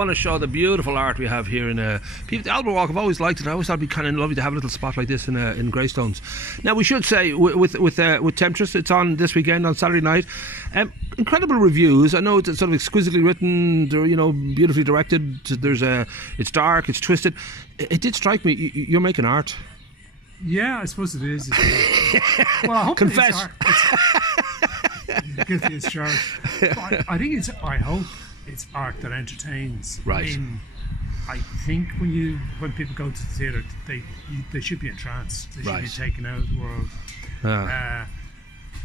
I want to show the beautiful art we have here in the Albert Walk. I've always liked it. I always thought it'd be kind of lovely to have a little spot like this in Greystones. Now we should say with Temptress, it's on this weekend on Saturday night. Incredible reviews. I know it's sort of exquisitely written, beautifully directed. It's dark, it's twisted. It did strike me. You're making art. Yeah, I suppose it is. Well, I hope confess. It's guilty as charged. I think I hope it's art that entertains. Right. I mean, I think when people go to the theatre, they should be in trance. They should be taken out of the world.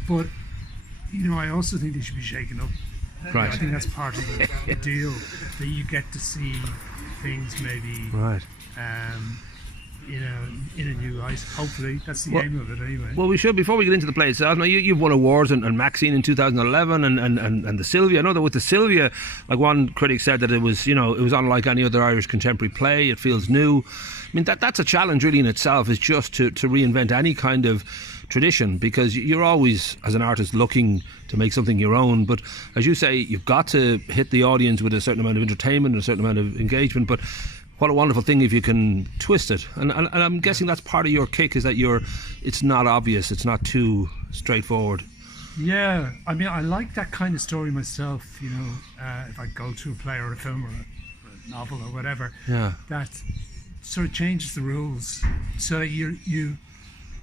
But I also think they should be shaken up. Right. I think that's part of the deal, that you get to see things maybe. Right. In a new light. Hopefully, that's the aim of it anyway. Well, we should, before we get into the play itself, now you've won awards and Maxine in 2011 and the Sylvia. I know that with the Sylvia, like one critic said that it was unlike any other Irish contemporary play. It feels new. I mean, that's a challenge really in itself, is just to reinvent any kind of tradition, because you're always, as an artist, looking to make something your own. But as you say, you've got to hit the audience with a certain amount of entertainment and a certain amount of engagement. But what a wonderful thing if you can twist it. And I'm guessing that's part of your kick, is that it's not obvious, it's not too straightforward. Yeah, I mean, I like that kind of story myself, if I go to a play or a film or a novel or whatever, that sort of changes the rules. So you're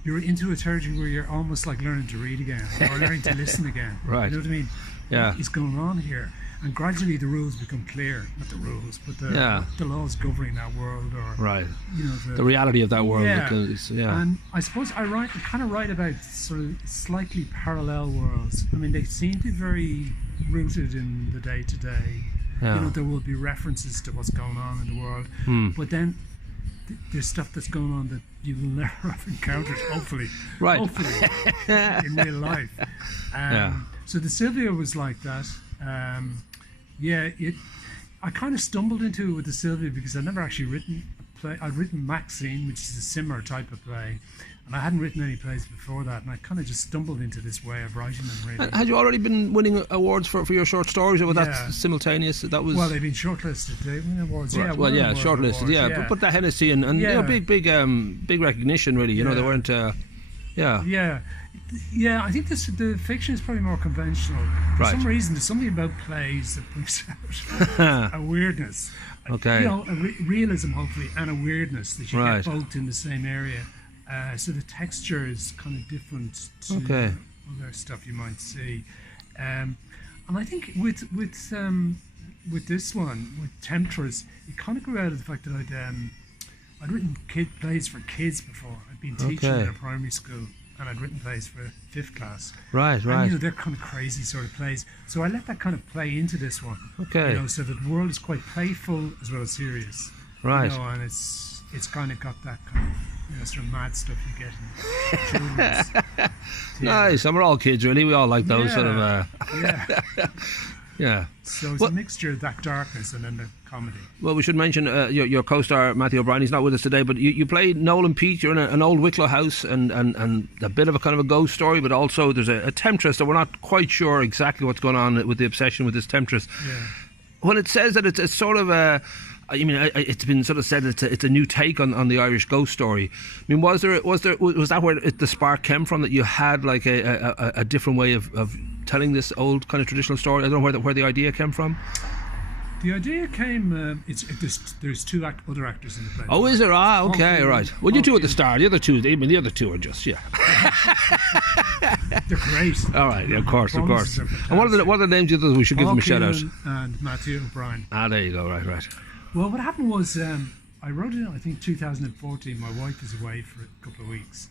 into a territory where you're almost like learning to read again, or learning to listen again. Right. You know what I mean? Yeah. What's going on here? And gradually the rules become clear. Not the rules, but the laws governing that world, or the reality of that world. Yeah. And I suppose I kind of write about sort of slightly parallel worlds. I mean, they seem to be very rooted in the day to day. There will be references to what's going on in the world, but then there's stuff that's going on that you will never have encountered. Hopefully, in real life. So the Sylvia was like that. I kind of stumbled into it with the Sylvia because I'd never actually written a play. I'd written Maxine, which is a Simmer type of play, and I hadn't written any plays before that, and I kind of just stumbled into this way of writing them, really. Had you already been winning awards for your short stories, or was that simultaneous? That was... Well, they've been shortlisted. They win awards. Right. Shortlisted. Awards, yeah. But that Hennessy and big recognition, really. They weren't. Yeah, I think the fiction is probably more conventional. For some reason, there's something about plays that brings out a weirdness. Okay. A realism, hopefully, and a weirdness that you get both in the same area. So the texture is kind of different to other stuff you might see. And I think with this one, with Temptress, it kind of grew out of the fact that I'd written plays for kids before. I'd been teaching in a primary school, and I'd written plays for 5th class. Right. And, they're kind of crazy sort of plays. So I let that kind of play into this one. Okay. So the world is quite playful as well as serious. Right. And it's kind of got that kind of sort of mad stuff you get in children's theatre. Nice. And we're all kids, really. We all like those sort of... Yeah. So it's a mixture of that darkness and then the comedy. Well, we should mention your co-star Matthew O'Brien. He's not with us today, but you play Noel and Pete. You're in an old Wicklow house and a bit of a kind of a ghost story, but also there's a temptress, so we're not quite sure exactly what's going on with the obsession with this temptress. Yeah. When it says that it's sort of a... it's been sort of said it's a new take on the Irish ghost story. I mean, was that where the spark came from, that you had like a different way of telling this old kind of traditional story? I don't know where the idea came from. The idea came. There's two other actors in the play. Oh, is there? Okay, right. Well, you two at the start. The other two are just They're great. All right, of course. And what are the names of the others? We should give them a shout out. And Matthew O'Brien. There you go. Right. Well, what happened was I wrote it, I think 2014. My wife was away for a couple of weeks,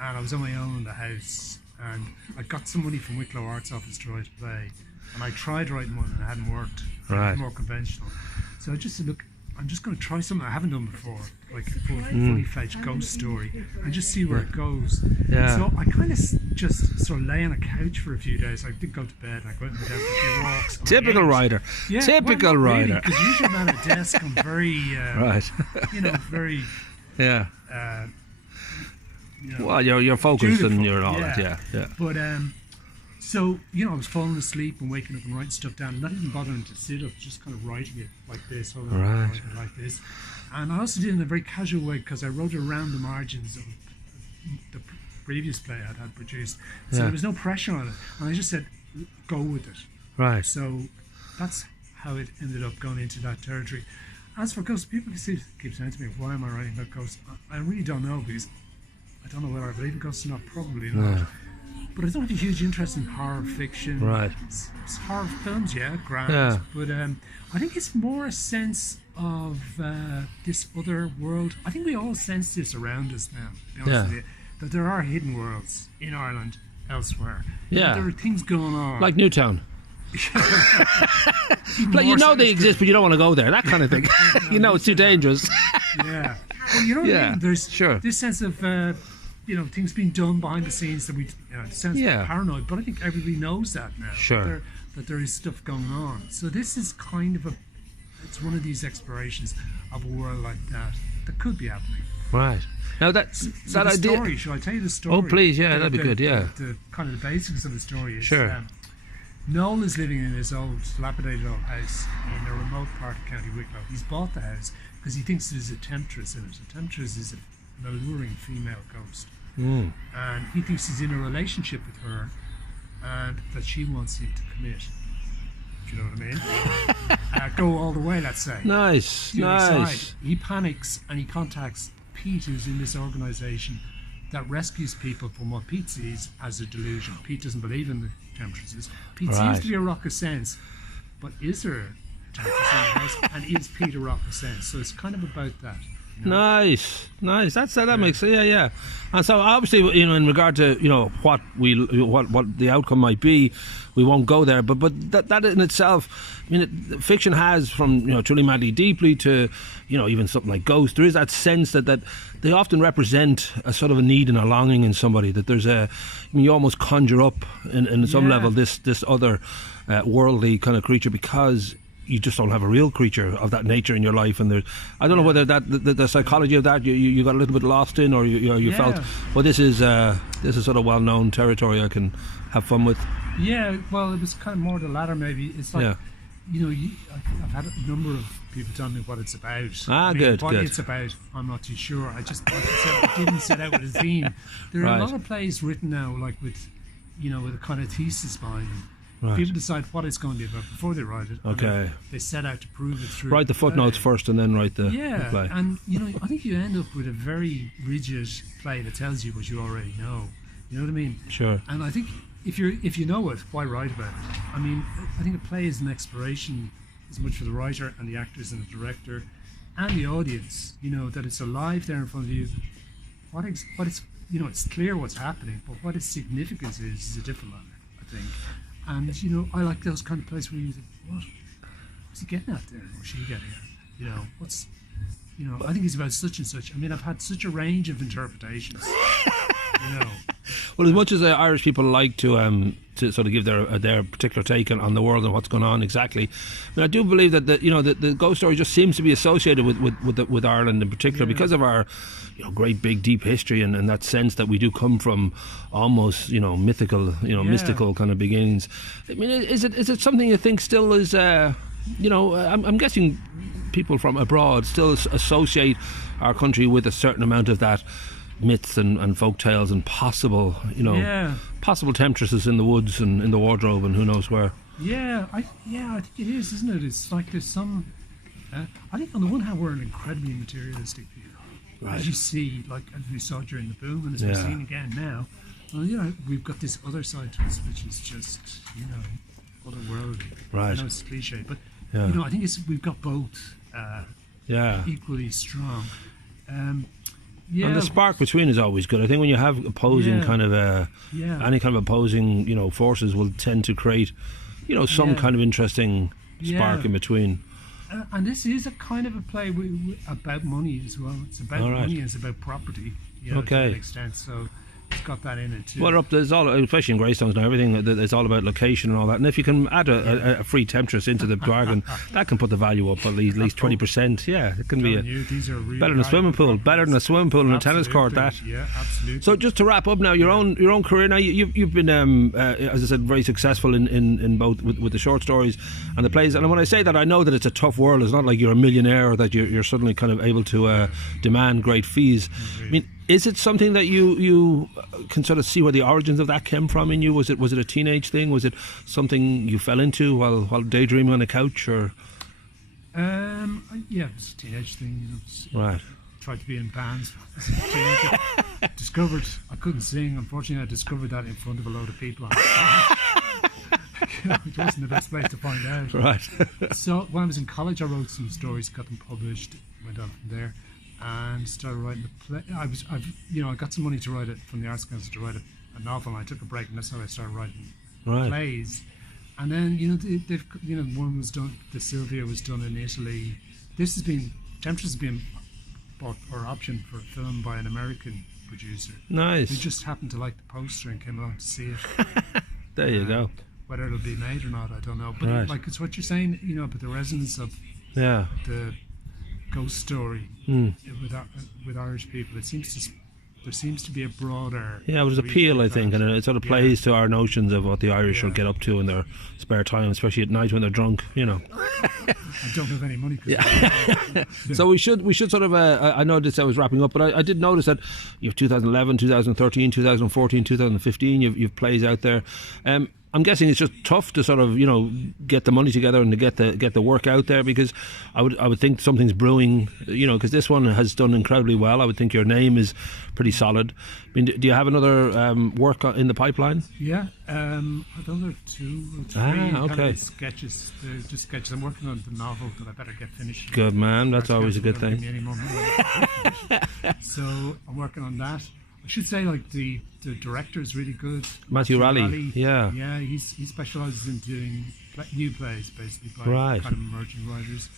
and I was on my own in the house, and I got somebody from Wicklow Arts Office to write a play, and I tried writing one and it hadn't worked. Right. It was more conventional. So I just said, look, I'm just going to try something I haven't done before, like a fully fledged ghost story, and just see where it goes. Yeah. So I kind of just sort of lay on a couch for a few days. I did go to bed, I went and down for a few walks. Typical writer. Yeah, typical writer. Because usually I'm at a desk, I'm very, very... Yeah. Well, you're focused and you're all that, yeah. But So, you know, I was falling asleep and waking up and writing stuff down, not even bothering to sit up, just kind of writing it like this, or writing it like this. And I also did it in a very casual way because I wrote it around the margins of the previous play I'd had produced. So there was no pressure on it. And I just said, go with it. Right. So that's how it ended up going into that territory. As for ghosts, people keep saying to me, why am I writing about ghosts? I really don't know, because I don't know whether I believe in ghosts or not, probably not. Yeah. But I don't have a huge interest in horror fiction. Right. It's horror films, yeah, grand. Yeah. But I think it's more a sense of this other world. I think we all sense this around us now, to be honest with you, that there are hidden worlds in Ireland, elsewhere. Yeah. There are things going on. Like Newtown. Like, you know they exist, but you don't want to go there. That kind of thing. You know it's too dangerous. Yeah. Well, you know what I mean? There's sure. this sense of you know, things being done behind the scenes that we sounds paranoid, but I think everybody knows that now. Sure. That there is stuff going on. So this is kind of it's one of these explorations of a world like that could be happening. Right. Now that's so that the idea. Story, shall I tell you the story? Oh please, yeah, that'd be good. Yeah. The kind of the basics of the story is sure. Noel is living in his old dilapidated old house in a remote part of County Wicklow. He's bought the house because he thinks there's a temptress in it. A temptress is an alluring female ghost. And he thinks he's in a relationship with her and that she wants him to commit. If you know what I mean? Go all the way, let's say. Nice. He panics and he contacts Pete, who's in this organisation that rescues people from what Pete sees as a delusion. Pete doesn't believe in the temptresses. Pete seems to be a rock of sense, but is there a temptress in the house? And is Pete a rock of sense? So it's kind of about that. You know? Nice. That makes sense. Yeah. And so obviously, you know, in regard to, you know, what the outcome might be, we won't go there. But that in itself, I mean, fiction has, from, you know, Truly Madly Deeply to, you know, even something like Ghost. There is that sense that they often represent a sort of a need and a longing in somebody. That there's I mean, you almost conjure up in some level this other worldly kind of creature, because you just don't have a real creature of that nature in your life. And I don't know whether that the psychology of that you got a little bit lost in, or you felt, well, this is sort of well-known territory I can have fun with. Yeah, well, it was kind of more the latter, maybe. It's like, you know, I've had a number of people tell me what it's about. What it's about, I'm not too sure. I just, like I said, I didn't set out with a theme. There are a lot of plays written now, like with a kind of thesis behind them. Right. People decide what it's going to be about before they write it. Okay. They set out to prove it through. Write the footnotes first and then write the play. And, you know, I think you end up with a very rigid play that tells you what you already know. You know what I mean? Sure. And I think if you know it, why write about it? I mean, I think a play is an exploration as much for the writer and the actors and the director and the audience, you know, that it's alive there in front of you. What it's, you know, it's clear what's happening, but what its significance is a different matter, I think. And, you know, I like those kind of plays where you think, what's he getting at there? What's she getting at? You know, I think it's about such and such. I mean, I've had such a range of interpretations. You know. Well, as much as Irish people like to sort of give their particular take on the world and what's going on exactly, I mean, I do believe that the ghost story just seems to be associated with Ireland in particular, because of our, you know, great big deep history and that sense that we do come from almost, you know, mythical, you know, mystical kind of beginnings. I mean, is it something you think still is, you know, I'm guessing people from abroad still associate our country with a certain amount of that myths and folk tales and possible, you know, possible temptresses in the woods and in the wardrobe and who knows where. I think it is, isn't it? It's like there's some. I think on the one hand we're an incredibly materialistic people, right? As you see, like as we saw during the boom, and as we're seeing again now. Well, you know, we've got this other side to us, which is just, you know, otherworldly. Right. I know it's cliche, but you know, I think we've got both. Equally strong. And the spark between is always good. I think when you have opposing kind of any kind of opposing, you know, forces will tend to create, you know, some kind of interesting spark in between. And this is a kind of a play about money as well. It's about money and it's about property, you know, to an extent. So got that in it too. Well, there's all, especially in Greystones now, everything it's all about location and all that. And if you can add a free Temptress into the bargain, that can put the value up at least 20%. Yeah, it can be these are really better than a swimming pool, better than a swimming pool and a tennis court. That. Yeah, absolutely. So just to wrap up now, your own career now. You've been, as I said, very successful in both with the short stories and the plays. And when I say that, I know that it's a tough world. It's not like you're a millionaire or that you're suddenly kind of able to demand great fees. I mean, is it something that you can sort of see where the origins of that came from in you? Was it a teenage thing? Was it something you fell into while daydreaming on a couch? Or yeah, it was a teenage thing. Right. Tried to be in bands. Discovered I couldn't sing. Unfortunately, I discovered that in front of a load of people. It wasn't the best place to find out. Right. So when I was in college, I wrote some stories, got them published, went on from there, and started writing the play. I got some money to write it from the Arts Council to write a novel, and I took a break, and that's how I started writing plays. And then one was done. The Sylvia was done in Italy. Temptress has been bought or optioned for a film by an American producer. Nice. Who just happened to like the poster and came along to see it. There you go. Whether it'll be made or not, I don't know. But it's what you're saying, but the resonance of the ghost story with Irish people. There seems to be a broader... Yeah, there's appeal, I think, and it sort of plays to our notions of what the Irish will get up to in their spare time, especially at night when they're drunk, I don't have any money. So we should sort of... I know this I was wrapping up, but I did notice that you have 2011, 2013, 2014, 2015, you've plays out there. I'm guessing it's just tough to sort of get the money together and to get the work out there, because I would think something's brewing, because this one has done incredibly well. I would think your name is pretty solid. I mean, do you have another work in the pipeline? Yeah, I've done 2 or 3 kind of sketches. Just sketches. I'm working on the novel that I better get finished. Good man, that's always a good thing. So I'm working on that. I should say, the director is really good. Matthew Raleigh. Yeah, he specialises in doing new plays, basically, by kind of emerging writers.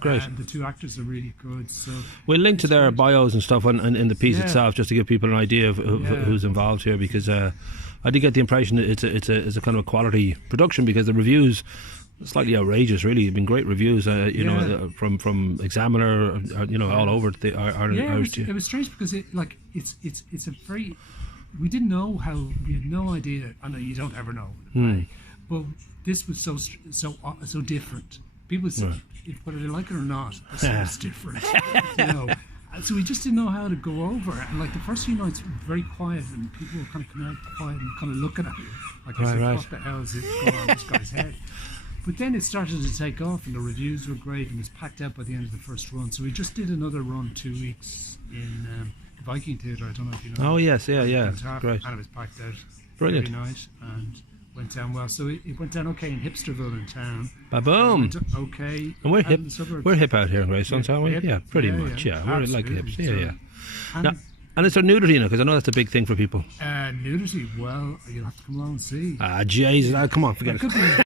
Great. And the 2 actors are really good. So we'll link to their bios and stuff in the piece itself, just to give people an idea of who's involved here, because I did get the impression that it's a kind of a quality production, because the reviews slightly outrageous, really. It's been great reviews, from Examiner, all over the Irish. It was strange because it's a very... We didn't know how... We had no idea. I know you don't ever know, but this was so different. People said, whether they like it or not, this is different. So we just didn't know how to go over it. And the first few nights were very quiet, and people were kind of coming out quiet and kind of looking at it. What the hell is it going on this guy's head? But then it started to take off, and the reviews were great, and it was packed out by the end of the first run. So we just did another run 2 weeks in the Viking Theatre. I don't know if you know. Oh yes, yeah, great. And it was packed out. Brilliant. Every night, and went down well. So it went down okay in Hipsterville in town. Ba-boom. Okay. And we're hip. We're hip out here in Greystones, aren't we? Yeah, pretty much. Yeah, we're like hips. Yeah. And is there nudity, because I know that's a big thing for people. Nudity, well, you'll have to come along and see. Jesus, come on, forget it.